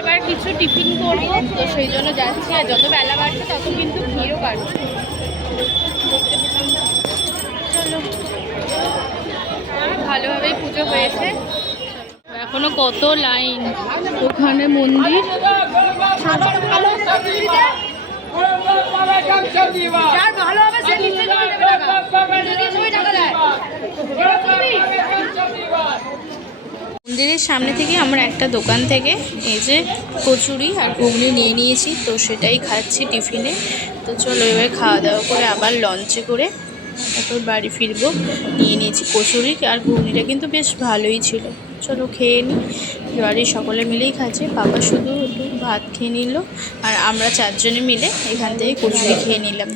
এবার কিছু টিফিন করবো, তো সেই জন্য যাচ্ছি। আর যত বেলা বাড়ছে তত কিন্তু ভিড়ও বাড়ছে। চলো, ভালোভাবেই পুজো হয়েছে। এখনো কত লাইন, ওখানে মন্দির। মন্দিরের সামনে থেকে আমরা একটা দোকান থেকে এই যে কচুরি আর ঘুগনি নিয়ে নিয়েছি, তো সেটাই খাচ্ছি টিফিনে। তো চলো এবার খাওয়া দাওয়া করে আবার লঞ্চে করে তারপর বাড়ি ফিরবো। নিয়ে নিয়েছি কচুরি আর ঘুগনিটা কিন্তু বেশ ভালোই ছিল। চলো খেয়ে নিই। বাড়ির সকলে মিলেই খাচ্ছে, বাবা শুধু একটু ভাত খেয়ে নিল আর আমরা চারজনে মিলে এখান থেকে কচুরি খেয়ে নিলাম।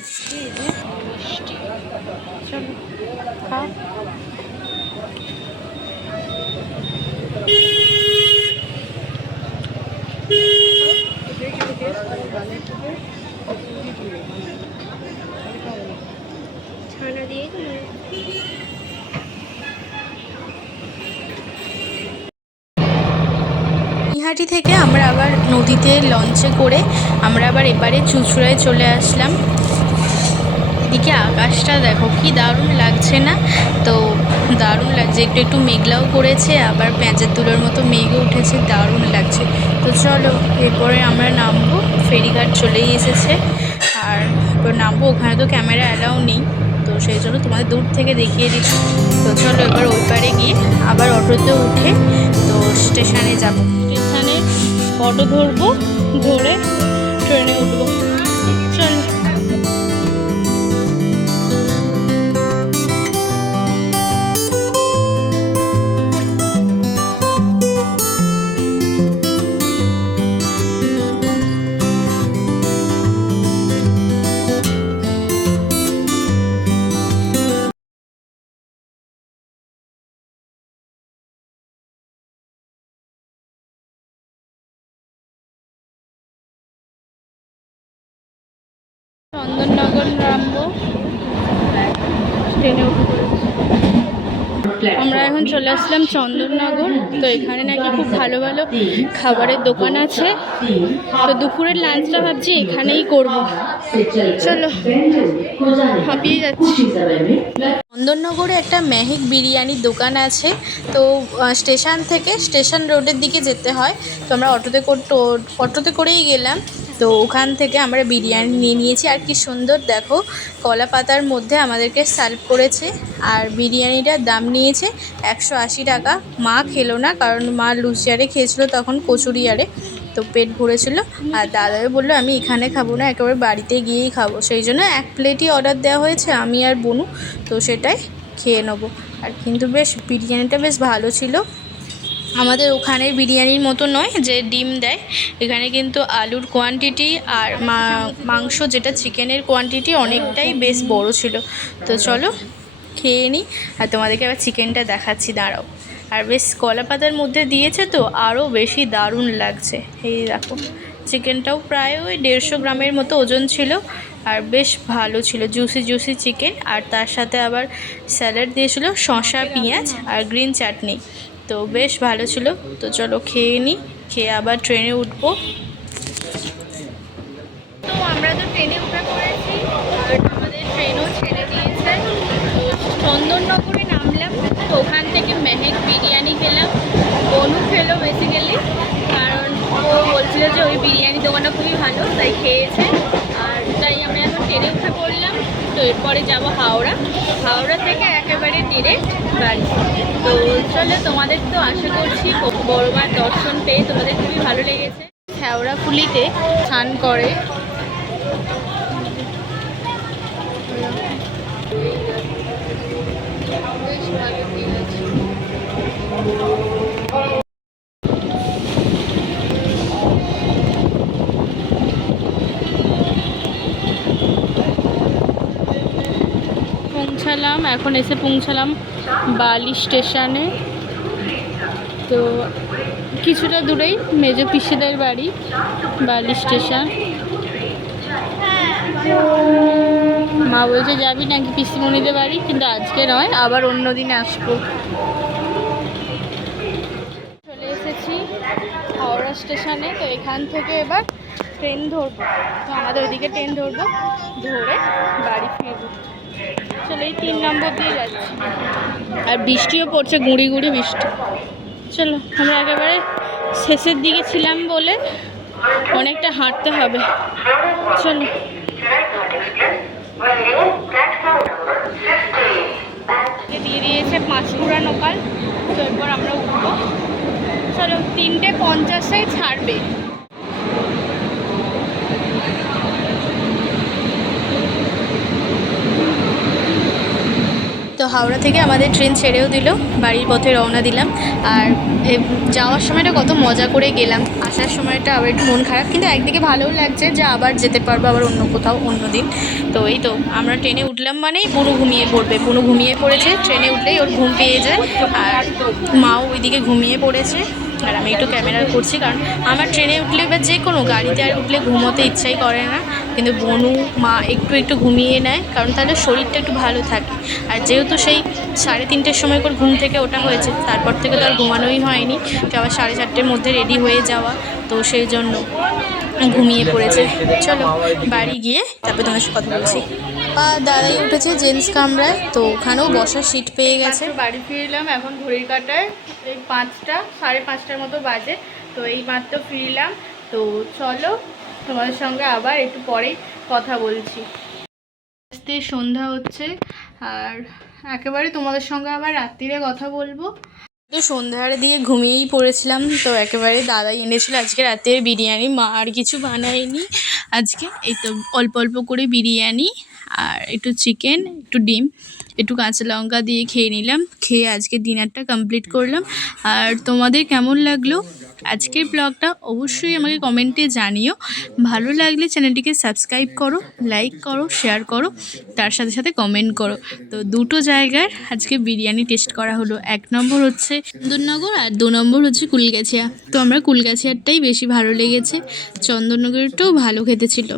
চলো খাও। ছানা দিয়ে নৈহাটি থেকে আমরা আবার নদীতে লঞ্চে করে আমরা আবার এবারে চুঁচুড়ায় চলে আসলাম। এদিকে আকাশটা দেখো কি দারুণ লাগছে না? তো দারুণ লাগছে, একটু একটু মেঘলাও করেছে, আবার পেঁচার তুলোর মতো মেঘও উঠেছে, দারুণ লাগছে। তো চলো এরপরে আমরা নামবো, ফেরিঘাট চলেই এসেছে। আর এরপর নামবো, ওখানে তো ক্যামেরা অ্যালাউ নেই, তো সেই জন্য তোমাদের দূর থেকে দেখিয়ে দিচ্ছি। তো চলো এবার ওই পারে গিয়ে আবার অটোতে উঠে তো স্টেশনে যাব। স্টেশনে অটো ধরবো, ধরে ট্রেনে উঠবো। চলো। চন্দননগর নামবো, ট্রেনে উঠে পড়েছি। আমরা এখন চলে আসলাম চন্দননগর। তো এখানে নাকি খুব ভালো ভালো খাবারের দোকান আছে, তো দুপুরের লাঞ্চটা ভাবছি এখানেই করব। চলো, হাঁপিয়ে যাচ্ছি। চন্দননগরে একটা মেহেক বিরিয়ানির দোকান আছে। তো স্টেশন থেকে স্টেশন রোডের দিকে যেতে হয়, তো আমরা অটোতে করেই গেলাম। তো ওখান থেকে আমরা বিরিয়ানি নিয়ে নিয়েছি। আর কি সুন্দর দেখো, কলা পাতার মধ্যে আমাদেরকে সার্ভ করেছে। আর বিরিয়ানিটার দাম নিয়েছে 180 টাকা। মা খেলো না, কারণ মা লুচি আরে খেয়েছিলো তখন, কচুরি আরে, তো পেট ভরেছিল। আর দাদাও বললো আমি এখানে খাবো না, একেবারে বাড়িতে গিয়েই খাবো। সেই জন্য এক প্লেটই অর্ডার দেওয়া হয়েছে, আমি আর বনু, তো সেটাই খেয়ে নেবো। আর কিন্তু বেশ বিরিয়ানিটা বেশ ভালো ছিল। আমাদের ওখানের বিরিয়ানির মতো নয় যে ডিম দেয়, এখানে কিন্তু আলুর কোয়ান্টিটি আর মাংস যেটা চিকেনের কোয়ান্টিটি অনেকটাই বেশ বড় ছিল। তো চলো খেয়ে নিই, আর তোমাদেরকে আবার চিকেনটা দেখাচ্ছি, দাঁড়াও। আর বেশ কলা পাতার মধ্যে দিয়েছে, তো আরও বেশি দারুণ লাগছে। এই দেখো, চিকেনটাও প্রায় ওই 150 গ্রামের মতো ওজন ছিল, আর বেশ ভালো ছিল, জুসি জুসি চিকেন। আর তার সাথে আবার স্যালাড দিয়েছিল, শসা, পেঁয়াজ আর গ্রিন চাটনি, তো বেশ ভালো ছিল। তো চলো খেয়ে নিই, খেয়ে আবার ট্রেনে উঠবো। তো আমরা তো ট্রেনে উঠে পড়েছি, আর আমাদের ট্রেনও ছেড়ে দিয়েছে। তো চন্দননগরে নামলাম, তো ওখান থেকে মেহেক বিরিয়ানি খেলাম। বনু খেলো বেসিক্যালি, কারণ ও বলছিল যে ওই বিরিয়ানি দোকানটা খুবই ভালো, তাই খেয়েছে। আর তাই আমরা এখন ট্রেনে উঠে পড়লাম। তো এরপরে যাব হাওড়া, হাওড়া থেকে একেবারে ডিরেক্ট বাড়ি। তো চলো, তোমাদের তো আশা করছি বড় মার দর্শন পেয়ে তোমাদের খুবই ভালো লেগেছে। শ্যাওড়াফুলিতে স্নান করে, বেশ ভালো ফিল আছে। পৌঁছালাম, এখন এসে পৌঁছালাম বালি স্টেশনে। তো কিছুটা দূরেই মেজো পিসিদের বাড়ি, বালি স্টেশন। মা বলছে যাবি নাকি পিসিমণিদের বাড়ি, কিন্তু আজকে নয়, আবার অন্য দিন আসবো। চলে এসেছি হাওড়া স্টেশনে। তো এখান থেকে এবার ট্রেন ধরবো, তো আমাদের ওইদিকে ট্রেন ধরবো, ধরে বাড়ি ফিরবো। চলো এই 3 নম্বর দিয়ে যাচ্ছি, আর বৃষ্টিও পড়ছে, গুঁড়ি গুঁড়ি বৃষ্টি। চলো, আমরা একেবারে শেষের দিকে ছিলাম বলে অনেকটা হাঁটতে হবে। চলো, দিয়ে দিয়েছে পাঁচকুড়া লোকাল, তো এরপর আমরা উঠবো। চলো, 3:50 ছাড়বে। তো হাওড়া থেকে আমাদের ট্রেন ছেড়েও দিল, বাড়ির পথে রওনা দিলাম। আর যাওয়ার সময়টা কত মজা করে গেলাম, আসার সময়টা আবার একটু মন খারাপ, কিন্তু একদিকে ভালোও লাগছে যে আবার যেতে পারবো আবার অন্য কোথাও অন্য দিন। তো এই তো আমরা ট্রেনে উঠলাম মানেই বুনু ঘুমিয়ে পড়বে, বুনু ঘুমিয়ে পড়েছে, ট্রেনে উঠলেই ওর ঘুম পেয়ে যায়। আর মাও ওইদিকে ঘুমিয়ে পড়েছে, আর আমি একটু ক্যামেরা করছি, কারণ আমার ট্রেনে উঠলে বা যে কোনো গাড়িতে আর উঠলে ঘুমোতে ইচ্ছাই করে না, কিন্তু বনু মা একটু একটু ঘুমিয়ে নেয়, কারণ তাহলে শরীরটা একটু ভালো থাকে। আর যেহেতু সেই 3:30-র সময় করে ঘুম থেকে ওঠা হয়েছে, তারপর থেকে তো আর ঘুমানোই হয়নি, তো আবার 4:30-র মধ্যে রেডি হয়ে যাওয়া, তো সেই জন্য ঘুমিয়ে পড়েছে। চলো বাড়ি গিয়ে তারপর তোমার সাথে কথা বলছি। দাদাই উঠেছে জেন্টস কামরায়, তো ওখানেও বসার সিট পেয়ে গেছে। বাড়ি ফিরলাম, এখন ঘড়ির কাঁটায় এই 5টা 5:30টার মতো বাজে, তো এই মাত্র ফিরলাম। তো চলো তোমাদের সঙ্গে আবার একটু পরেই কথা বলছি। আস্তে সন্ধ্যা হচ্ছে, আর একেবারে তোমাদের সঙ্গে আবার রাত্রিরে কথা বলবো। তো সন্ধ্যার দিয়ে ঘুমিয়েই পড়েছিলাম, তো একেবারে দাদাই এনেছিল আজকে রাতের বিরিয়ানি, মা আর কিছু বানায়নি আজকে। এই তো অল্প অল্প করে বিরিয়ানি আর একটু চিকেন, একটু ডিম, একটু কাঁচা লঙ্কা দিয়ে খেয়ে নিলাম, খেয়ে আজকে ডিনারটা কমপ্লিট করলাম। আর তোমাদের কেমন লাগলো আজকের ব্লগটা অবশ্যই আমাকে কমেন্টে জানিও। ভালো লাগলে চ্যানেলটিকে সাবস্ক্রাইব করো, লাইক করো, শেয়ার করো, তার সাথে সাথে কমেন্ট করো। তো দুটো জায়গার আজকে বিরিয়ানি টেস্ট করা হলো, 1 নম্বর হচ্ছে চন্দননগর আর 2 নম্বর হচ্ছে কুলগাছিয়া। তো আমরা কুলগাছিয়ারটাই বেশি ভালো লেগেছে, চন্দননগরেরটাও ভালো খেতে ছিল।